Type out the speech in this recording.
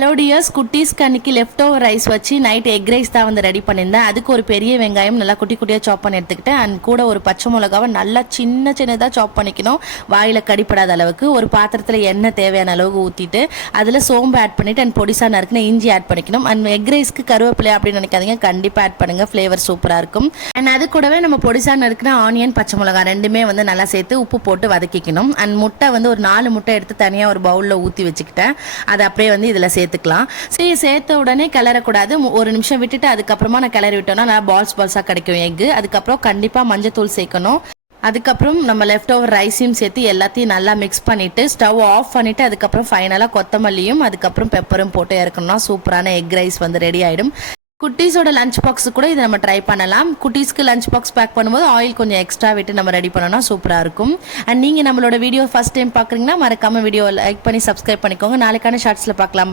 Hello tears, குட்டீஸ்க்கு அன்றைக்கி left over rice வச்சு night egg rice தான் வந்து ரெடி பண்ணியிருந்தேன். அதுக்கு ஒரு பெரிய வெங்காயம் நல்லா குட்டி குட்டியாக சாப் பண்ணி எடுத்துக்கிட்டேன். அண்ட் கூட ஒரு பச்சை மிளகாவை நல்லா சின்னதாக சாப் பண்ணிக்கணும், வாயில் கடிப்படாத அளவுக்கு. ஒரு பாத்திரத்தில் எண்ணெய் தேவையான அளவுக்கு ஊற்றிட்டு அதில் சோம்பு ஆட் பண்ணிவிட்டு அண்ட் பொடிசா நறுக்குன இஞ்சி ஆட் பண்ணிக்கணும். அண்ட் எக் ரைஸ்க்கு கருவேப்பிலை அப்படின்னு நினைக்காதீங்க, கண்டிப்பாக ஆட் பண்ணுங்கள், ஃப்ளேவர் சூப்பராக இருக்கும். அண்ட் அது கூடவே நம்ம பொடிசா நறுக்குன ஆனியன், பச்சை மிளகா ரெண்டுமே வந்து நல்லா சேர்த்து உப்பு போட்டு வதக்கிக்கணும். அண்ட் முட்டை வந்து ஒரு 4 முட்டை எடுத்து தனியாக ஒரு பவுலில் ஊற்றி வச்சுக்கிட்டேன். அதை அப்படியே வந்து இதில் சேர்த்துக்கலாம். சரி, சேர்த்த உடனே கிளறக்கூடாது, ஒரு நிமிஷம் விட்டுட்டு அதுக்கப்புறமா நான் கிளறி விட்டோம்னா நல்லா பால்ஸாக கிடைக்கும் எக்கு. அதுக்கப்புறம் கண்டிப்பாக மஞ்சத்தூள் சேர்க்கணும். அதுக்கப்புறம் நம்ம லெஃப்ட் ஓவர் ரைஸையும் சேர்த்து எல்லாத்தையும் நல்லா மிக்ஸ் பண்ணிவிட்டு ஸ்டவ் ஆஃப் பண்ணிவிட்டு அதுக்கப்புறம் ஃபைனலாக கொத்தமல்லியும் அதுக்கப்புறம் பெப்பரும் போட்டு இறக்கணும்னா சூப்பரான எக் ரைஸ் வந்து ரெடி ஆகிடும். குட்டீஸோட லஞ்ச் பாக்ஸ் கூட இதை நம்ம ட்ரை பண்ணலாம். குட்டீஸ்க்கு லஞ்ச் பாக்ஸ் பேக் பண்ணும்போது ஆயில் கொஞ்சம் எக்ஸ்ட்ரா விட்டு நம்ம ரெடி பண்ணோம்னா சூப்பராக இருக்கும். அண்ட் நீங்கள் நம்மளோட வீடியோ ஃபஸ்ட் டைம் பார்க்குறீங்கன்னா மறக்காமல் வீடியோ லைக் பண்ணி சப்ஸ்கிரைப் பண்ணிக்கோங்க. நாளைக்கான ஷார்ட்ஸில் பார்க்கலாம்.